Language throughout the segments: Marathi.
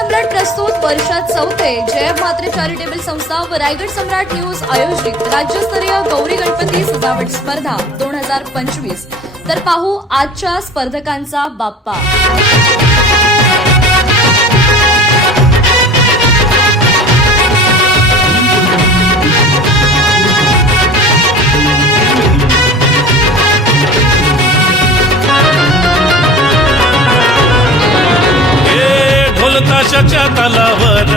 सम्राट प्रस्तुत वर्षात चौथे जय म्हात्रे चॅरिटेबल संस्था व रायगड सम्राट न्यूज आयोजित राज्यस्तरीय गौरी गणपती सजावट स्पर्धा 2025। तर पाहू आजच्या स्पर्धकांचा बाप्पा। ताशाच्या तालावर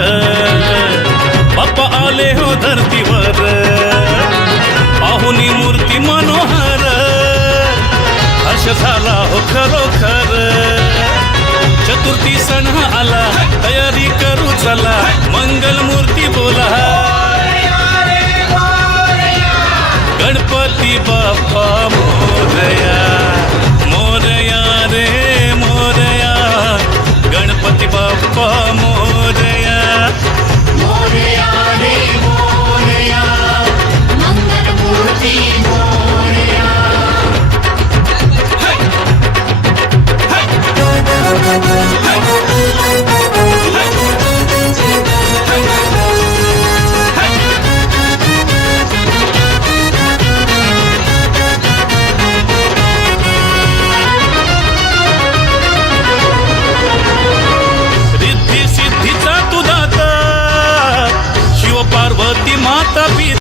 बाप्पा आले हो धरतीवर, पाहुनी मूर्ती मनोहर, हर्ष झाला हो खरोखर।